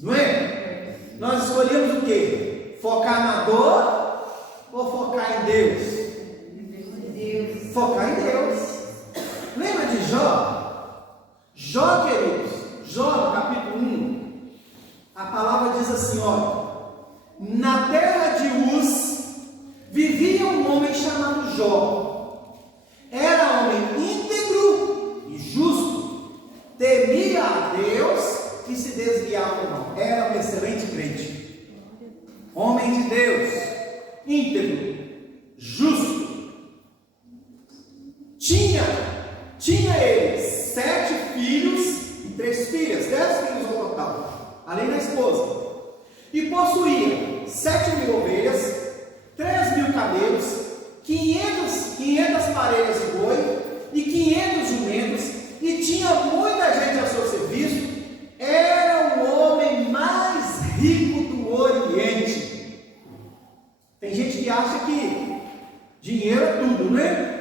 não é? Nós escolhemos o quê? Focar na dor ou focar em Deus? Focar em Deus. Lembra de Jó? Jó, queridos, Jó no capítulo 1, a palavra diz assim, olha: na terra de Uz vivia um homem chamado Jó. Era homem íntegro e justo, temia a Deus e se desviava do mal. Era um excelente crente, homem de Deus, íntegro, justo. Tinha ele 7 filhos e 3 filhas, 10 filhos no total, além da esposa. E possuía 7.000 ovelhas, 3.000 camelos, 500 parelhas de boi e 500 jumentos, e tinha muita gente a seu serviço. Era o homem mais rico do Oriente. Tem gente que acha que dinheiro é tudo, né?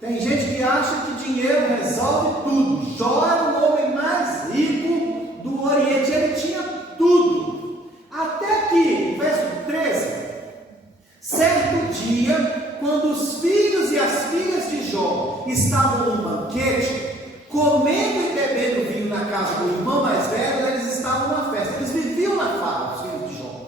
Tem gente que acha que dinheiro resolve tudo. Jó era o homem mais rico do Oriente, ele tinha tudo. Até que, verso 13, certo dia, quando os filhos e as filhas de Jó estavam num banquete, comendo e bebendo vinho na casa do irmão mais velho, eles estavam numa festa, eles viviam na farra, os filhos de Jó.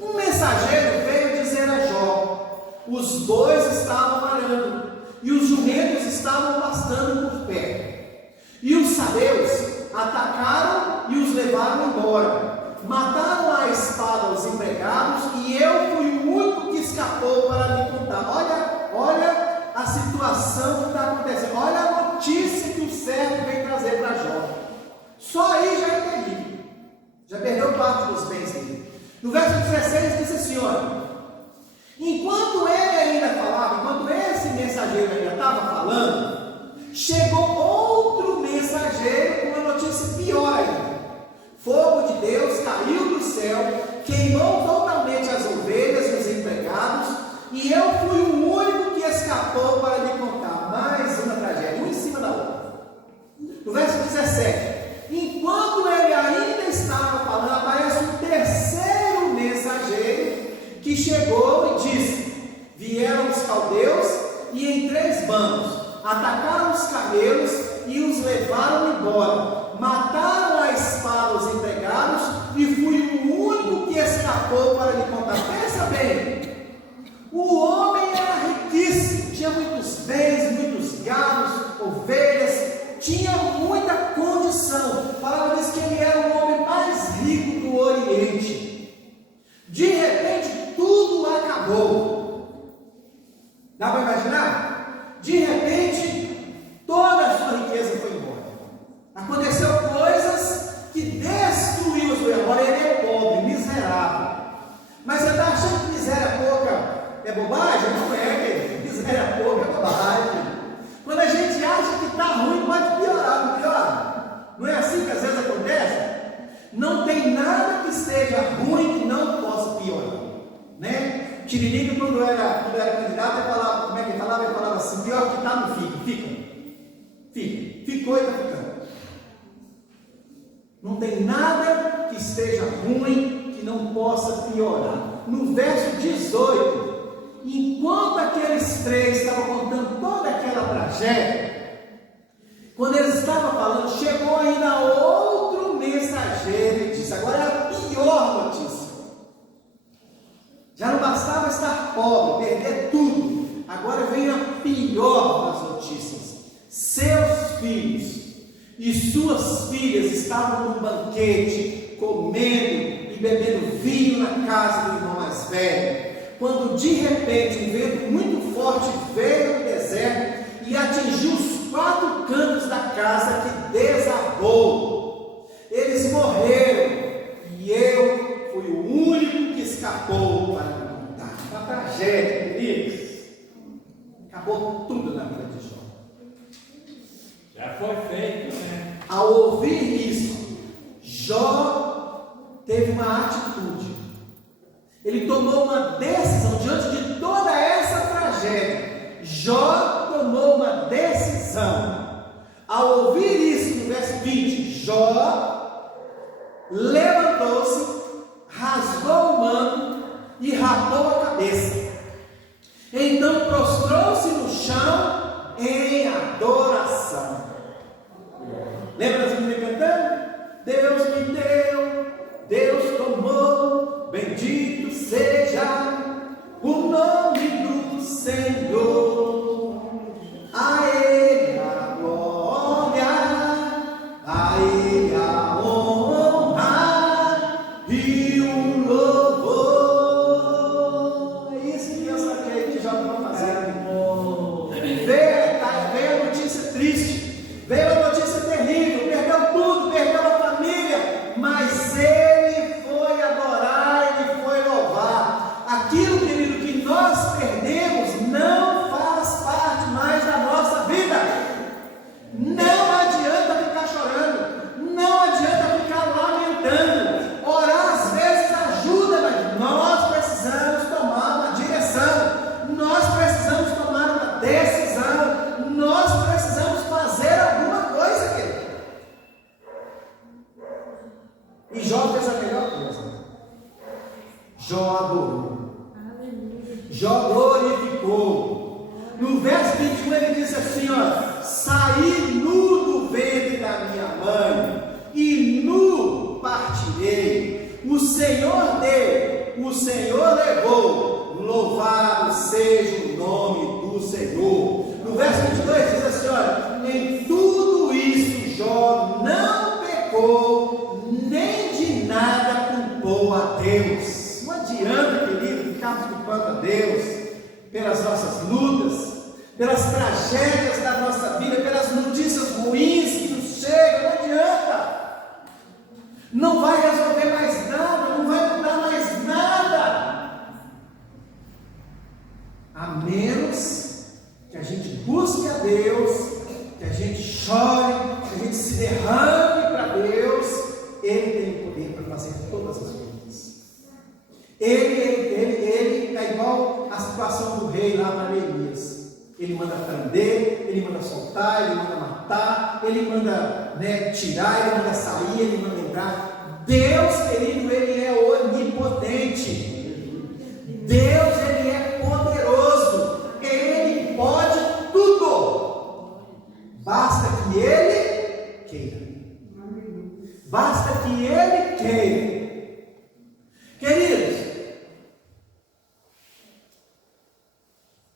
Um mensageiro veio dizer a Jó: os bois estavam arando e os jumentos estavam pastando por perto, e os sabeus atacaram e os levaram embora, mataram à espada os empregados, e eu fui o único que escapou para lhe contar. Olha a situação que está acontecendo, olha a notícia que o servo veio trazer para Jó. Só aí já é terrível, já perdeu parte dos bens dele. No verso 16 diz assim, olha: enquanto ele ainda falava, enquanto esse mensageiro ainda estava falando, chegou outro mensageiro com uma notícia pior ainda. Fogo de Deus caiu do céu, queimou totalmente as ovelhas e os empregados, e eu fui o único que escapou para lhe contar. Mais uma tragédia, uma em cima da outra. No verso 17, enquanto ele ainda estava falando, aparece o terceiro mensageiro, que chegou e disse: vieram os caldeus e em 3 bandos atacaram os camelos e os levaram embora, mataram à espada os empregados, e fui o único que escapou para lhe contar. Pensa bem, o homem era riquíssimo, tinha muitos bens, muitos gados, ovelhas, tinha muita condição. A palavra diz que ele era o homem mais rico do Oriente. De repente tudo acabou. Dá para imaginar? De repente toda a sua riqueza foi embora. Aconteceu coisas que destruíram o seu irmão. Ele é pobre, miserável. Mas você está achando que miséria é pouca é bobagem? Não é, querido. Miséria pouca é bobagem. Quando a gente acha que está ruim, pode piorar, não piora. Não é assim que às vezes acontece? Não tem nada que esteja ruim que não possa piorar, né? Tiririca, quando era candidato, ele falava, como é que ele falava? Ele falava assim: pior que está, não fica. Ficou e está ficando. Não tem nada que esteja ruim que não possa piorar. No verso 18, enquanto aqueles três estavam contando toda aquela tragédia, quando eles estavam falando, chegou ainda outro mensageiro e disse: agora é a pior notícia. Já não bastava estar pobre, perder tudo, agora vem a pior das notícias. Seus filhos e suas filhas estavam num banquete, comendo e bebendo vinho na casa do irmão mais velho, quando de repente um vento muito forte veio do deserto e atingiu os 4 cantos da casa, que desabou. Eles morreram e eu fui o único que escapou para me contar. Uma tragédia, queridos. Acabou tudo na vida de Jó. Já foi feito, né? Ao ouvir isso, Jó teve uma atitude. Ele tomou uma decisão diante de toda essa tragédia. Jó tomou uma decisão. Ao ouvir isso, no verso 20, Jó levantou-se, rasgou o manto e rapou a cabeça. Então prostrou-se no chão em adoração. Lembra das meninas cantando? Deus me deu, Deus tomou, bendito seja o nome do Senhor. A Ele a glória, a Ele a honra e o louvor. É isso que eu saquei que já estão fazendo. Veio a notícia triste, veio a notícia terrível, perdeu tudo, perdeu a família, mas ele foi adorar, ele foi louvar. Aquilo, querido, que nós perdemos não faz parte mais da nossa vida. Não adianta ficar chorando, não adianta ficar lamentando. Orar às vezes ajuda, mas nós precisamos tomar uma direção, nós precisamos tomar uma decisão, nós precisamos fazer alguma coisa, querido. E Jó fez a melhor coisa. Jó adorou. Jó glorificou. No verso 21 ele diz assim: ó, saí nu do ventre da minha mãe e nu partirei. O Senhor deu, o Senhor levou, louvado seja o nome do Senhor. No verso 22 diz assim: olha, em tudo isso Jó não pecou, nem de nada culpou a Deus. Não adianta, querido, ficarmos culpando a Deus pelas nossas lutas, pelas tragédias da nossa vida, pelas notícias ruins que nos chegam. Não adianta. Não vai resolver mais nada, não vai mudar mais nada, a menos que a gente busque a Deus, que a gente chore, que a gente se derrame para Deus. Ele tem o poder para fazer todas as coisas. Ele é igual a situação do rei lá para Neemias. Ele manda prender, ele manda soltar, ele manda matar, ele manda, tirar, ele manda sair, ele manda entrar. Deus, querido, ele é onipotente. Deus, ele é poderoso. Ele pode tudo. Basta que ele queira. Basta que ele queira. Queridos,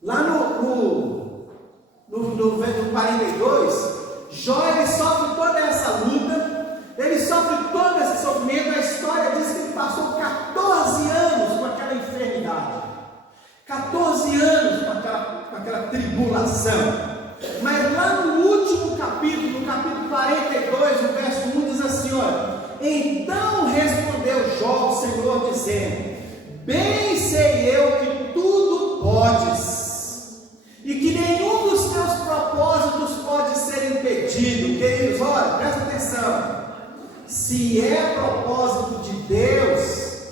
lá no 42, Jó ele sofre toda essa luta, ele sofre todo esse sofrimento. A história diz que ele passou 14 anos com aquela enfermidade, 14 anos com aquela tribulação. Mas lá no último capítulo, no capítulo 42, no verso 1, diz assim: olha, então respondeu Jó ao Senhor, dizendo: bem sei eu que tudo podes, e que nenhum dos teus propósitos pode ser impedido. Queridos, olha, presta atenção. Se é propósito de Deus,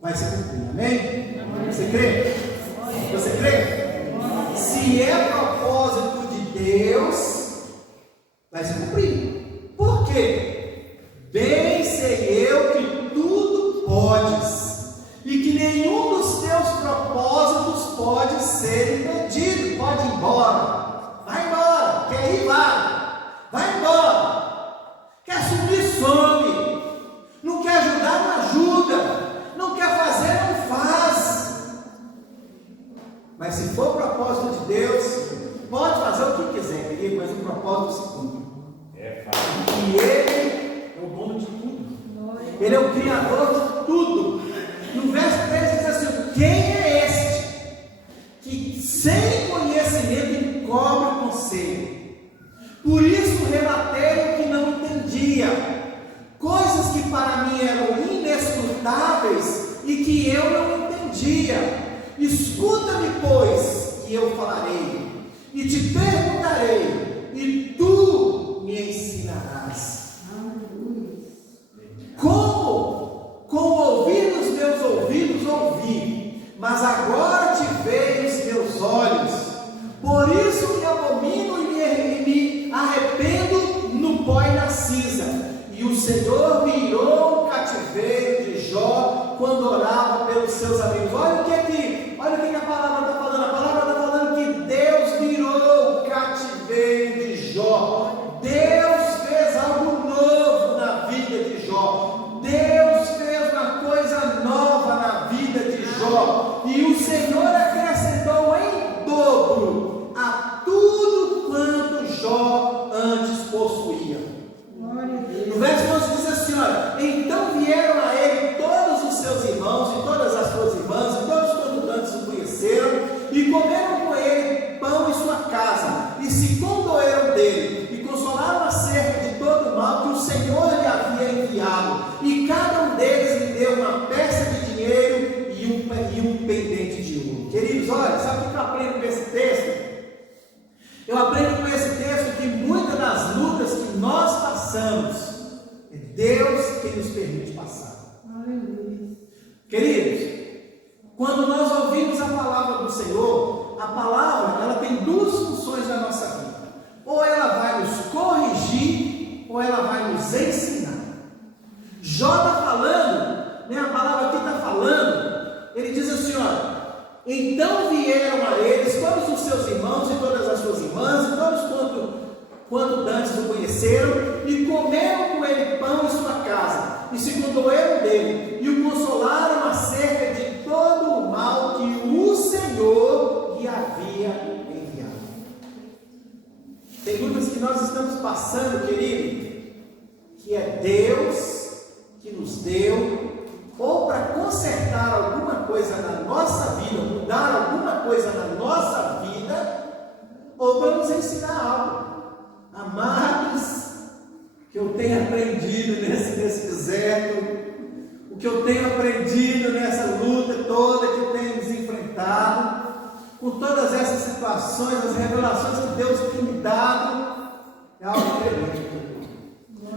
vai se cumprir, amém? Você crê? Você crê? Se é propósito de Deus, vai se cumprir. Por quê? Bem sei eu que tudo podes, e que nenhum dos teus propósitos pode ser impedido. Pode ir embora. Vai embora. Quer ir? Vai embora. Quer sumir? Some. Não quer ajudar? Não ajuda. Não quer fazer? Não faz. Mas se for propósito de Deus, pode fazer o que quiser, querido, mas o propósito se cumpre. E Ele é o dono de tudo. Ele é o Criador de tudo. No verso 3 diz assim: quem é este que sem conhecimento encobre o conselho? Por isso relatei o que não entendia, coisas que para mim eram inescrutáveis e que eu não entendia. Escuta-me, pois, e eu falarei, e te perguntarei, e tu me ensinarás. Como? Com ouvir os meus ouvidos ouvi, mas agora te veem os meus olhos. Por isso me abomino e me arrependo no pó e na cinza. E o Senhor virou o cativeiro de Jó quando orava pelos seus amigos. Olha o que a palavra está falando. A palavra está falando que Deus virou o cativeiro de Jó. Deus fez algo novo na vida de Jó. Deus fez uma coisa nova na vida de Jó. E o Senhor acrescentou em dobro a tudo quanto Jó antes possuía. No verso 11 diz assim, olha: então vieram a ele todos os seus irmãos e todas as suas irmãs, e todos quanto antes o conheceram, e comeram com ele pão em sua casa, e se condoeram dele, e consolaram acerca de todo o mal que o Senhor lhe havia enviado, e cada um deles lhe deu uma peça de dinheiro e um pendente de ouro. Queridos, olha, sabe o que eu aprendo com esse texto? Eu aprendo com esse texto que muitas das lutas que nós passamos, é Deus quem nos permite passar. Aleluia. Queridos, quando nós ouvimos a palavra do Senhor, a palavra, ela tem duas funções na nossa vida. Ou ela vai nos corrigir, ou ela vai nos ensinar. Jó está falando, né, a palavra aqui está falando, ele diz assim, olha: então vieram a eles todos os seus irmãos e todas as suas irmãs, e todos quanto dantes o conheceram, e comeram com ele pão em sua casa, e se condoeram dele, e o consolaram acerca de todo o mal que o Senhor lhe havia enviado. Tem lutas que nós estamos passando, querido, que é Deus que nos deu, ou para consertar alguma coisa na nossa vida, mudar alguma coisa na nossa vida, ou para nos ensinar algo. Amados, que eu tenho aprendido nesse deserto, o que eu tenho aprendido nessa luta toda que eu tenho enfrentado, com todas essas situações, as revelações que Deus tem me dado, é algo tremendo.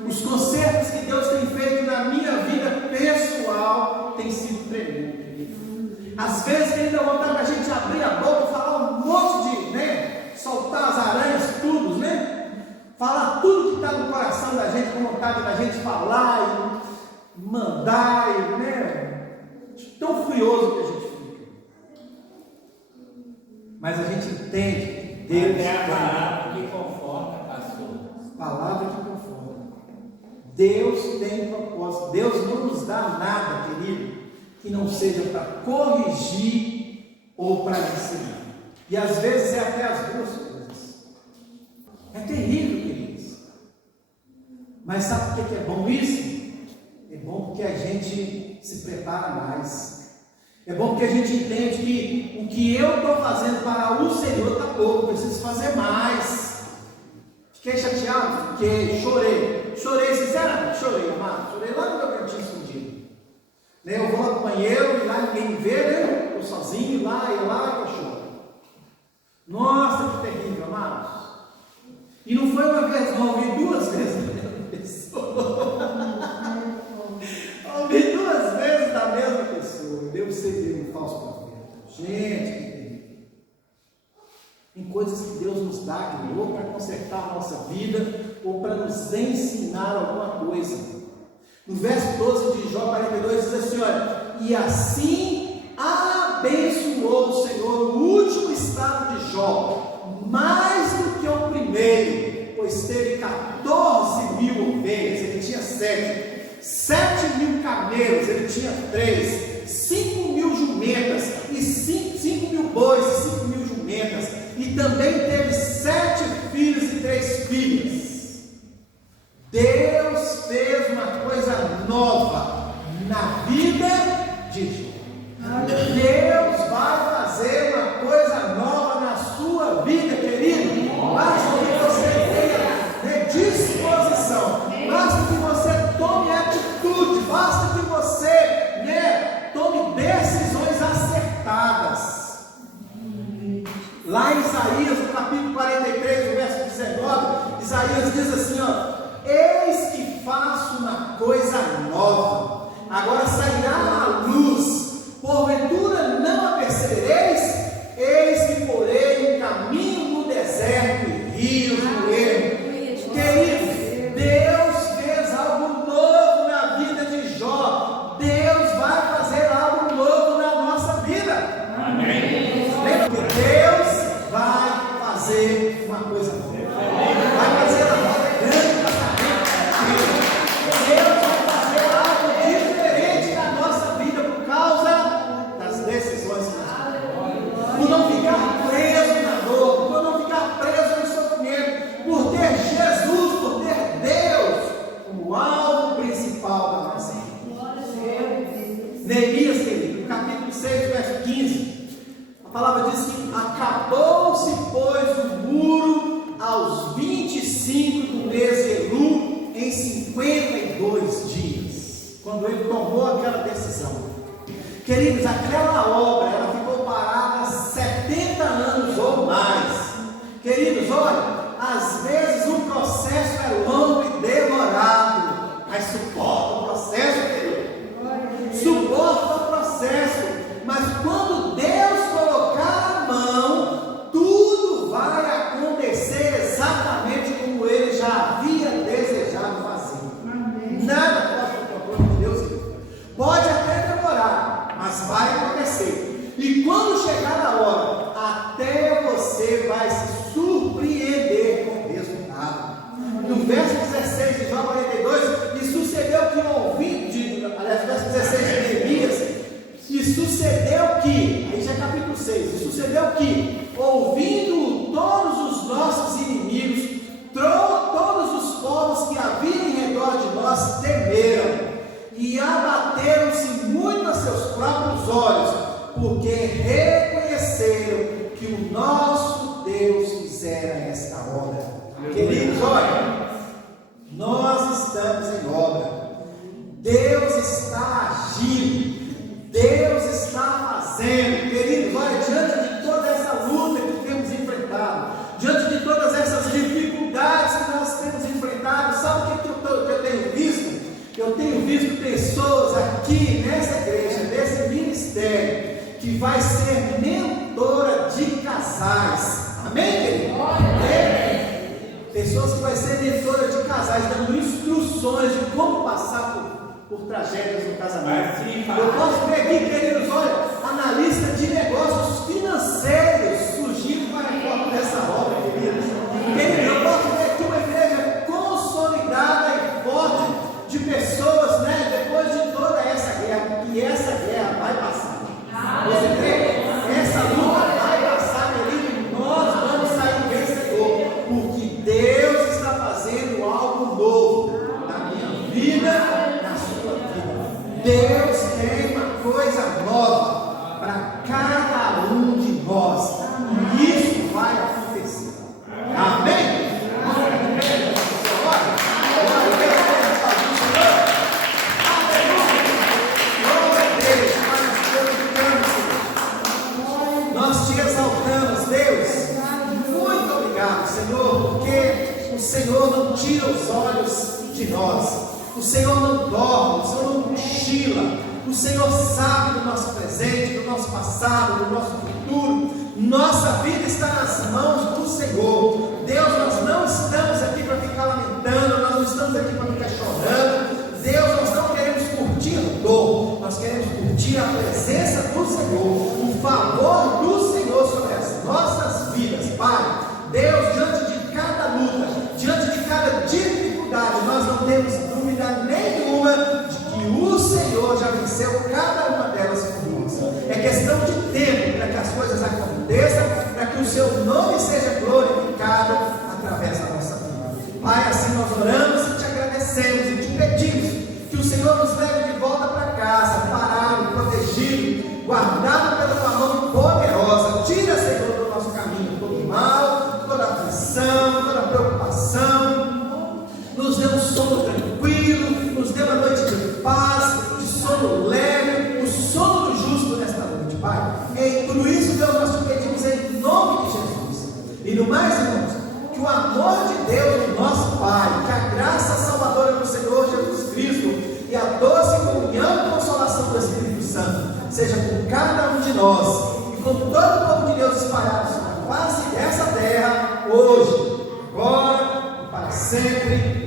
Os concertos que Deus tem feito na minha vida pessoal tem sido tremendo. Às vezes Ele dá vontade da gente abrir a boca e falar um monte de, soltar as aranhas, tudo, falar tudo que está no coração da gente, com vontade da gente falar e mandar, tão furioso que a gente fica. Mas a gente entende que Deus é a palavra que conforta, pastor. Palavra que conforta. Deus tem propósito. Deus não nos dá nada, querido, que não seja para corrigir ou para ensinar. E às vezes é até as duas coisas. É terrível, queridos. Mas sabe por que é bom isso? É bom porque a gente se prepara mais. É bom porque a gente entende que o que eu estou fazendo para o Senhor está pouco, eu preciso fazer mais. Fiquei chateado? Fiquei, chorei sinceramente, amado, chorei lá no meu cantinho escondido. Eu vou lá pro banheiro e lá ninguém me vê, eu estou sozinho. irmãozinho lá e lá chora. Nossa, que terrível, amados. E não foi uma vez, não, ouvi 2 vezes da mesma pessoa. Ouvi 2 vezes da mesma pessoa. Devo ser um falso profeta. Gente, que terrível. Tem coisas que Deus nos dá, ou para consertar a nossa vida, ou para nos ensinar alguma coisa. No verso 12 de Jó 42 diz assim, olha, e assim abençoou o Senhor o último estado de Jó, mais do que o primeiro, pois teve 14.000 ovelhas, ele tinha 7.000 camelos, ele tinha 3, 5.000 jumentas, e 5.000 bois e 5.000 jumentas, e também teve 7 filhos e 3 filhas. Deus fez uma coisa nova na vida de Jó. Deus vai fazer uma coisa nova na sua vida, querido. Basta que você tenha disposição, basta que você tome atitude, basta que você tome decisões acertadas. Lá em Isaías, no capítulo 43, no verso 19, Isaías diz assim, ó, eis que faço uma coisa nova, agora sairá a luz, porventura não a percebereis? Eis que porei um caminho no deserto e rios no ermo. Queridos, Deus fez algo novo na vida de Jó. Deus vai fazer algo novo na nossa vida. Amém. Lembra que Deus vai fazer uma coisa nova. Vai fazer a roda grande casamento. Deus vai fazer algo diferente na nossa vida por causa das decisões que nós tomamos. Por não ficar preso na dor, por não ficar preso no sofrimento, por ter Jesus, por ter Deus como alvo principal da nossa vida. Neemias, querido, no capítulo 6, verso 15, a palavra diz que acabou-se, pois, o muro aos 25 do mês de Elu, em 52 dias, quando ele tomou aquela decisão. Queridos, aquela obra, ela ficou parada 70 anos ou mais. Queridos, olha, às vezes o processo é longo e demorado, mas suporta o processo, querido. Suporta o processo, mas quando Deus colocar a mão, tudo vai acontecer exatamente como Ele já havia desejado fazer. Nada pode ser o controle de Deus. Pode até demorar, mas vai acontecer. E quando chegar a hora, até você vai se surpreender com o resultado. No verso 16 de Jó 42, e sucedeu que aliás, verso 16 de Neemias, e sucedeu que, aí já é capítulo 6, e sucedeu que, ouvindo todos os nossos inimigos, todos os povos que haviam em redor de nós temeram, e abateram-se muito a seus próprios olhos, porque reconheceram que o nosso Deus fizera esta obra. Queridos, olha, nós estamos em obra. Deus está agindo, Deus está fazendo. Queridos, olha, diante de toda essa luta que temos enfrentado, diante de todas essas dificuldades que nós temos enfrentado, sabe o que eu tenho visto? Eu tenho visto pessoas aqui nessa igreja, nesse ministério, que vai ser mentora de casais. Amém, querido? Pessoas que vai ser mentora de casais, dando instruções de como passar por tragédias no casamento. Eu posso ver aqui, queridos, olha, analista de negócios financeiros surgindo para fora dessa obra, queridos. Eu posso ver aqui uma igreja consolidada e forte de pessoas, depois de toda essa guerra, que essa guerra vai passar. Você crê? Essa luta vai passar, querido, nós vamos sair vencedor, porque Deus está fazendo algo novo na minha vida, na sua vida. Deus tem uma coisa nova para Senhor, porque o Senhor não tira os olhos de nós, o Senhor não dorme, o Senhor não cochila, o Senhor sabe do nosso presente, do nosso passado, do nosso futuro. Nossa vida está nas mãos do Senhor. Deus, nós não estamos aqui para ficar lamentando, nós não estamos aqui para ficar chorando. Deus, nós não queremos curtir dor, nós queremos curtir a presença do Senhor, o favor do Senhor sobre as nossas vidas. Pai, Deus, diante de cada luta, diante de cada dificuldade, nós não temos dúvida nenhuma de que o Senhor já venceu cada uma delas por nós. É questão de tempo para que as coisas aconteçam, para que o seu nome seja glorificado através da nossa vida. Pai, assim nós oramos e te agradecemos e te pedimos que o Senhor nos leve de volta para casa, parado, protegido, guardado pela tua mão poderosa. Tira, Senhor, do nosso caminho todo mal, toda aflição, toda preocupação. Nos dê um sono tranquilo, nos dê uma noite de paz, de sono leve, o sono do justo nesta noite, Pai. E por isso, Deus, nós te pedimos em nome de Jesus. E no mais, irmãos, que o amor de Deus, do nosso Pai, que a graça salvadora do Senhor Jesus Cristo e a doce comunhão e consolação do Espírito Santo seja com cada um de nós e com todo o povo de Deus espalhado sobre a face dessa terra, hoje, agora e para sempre.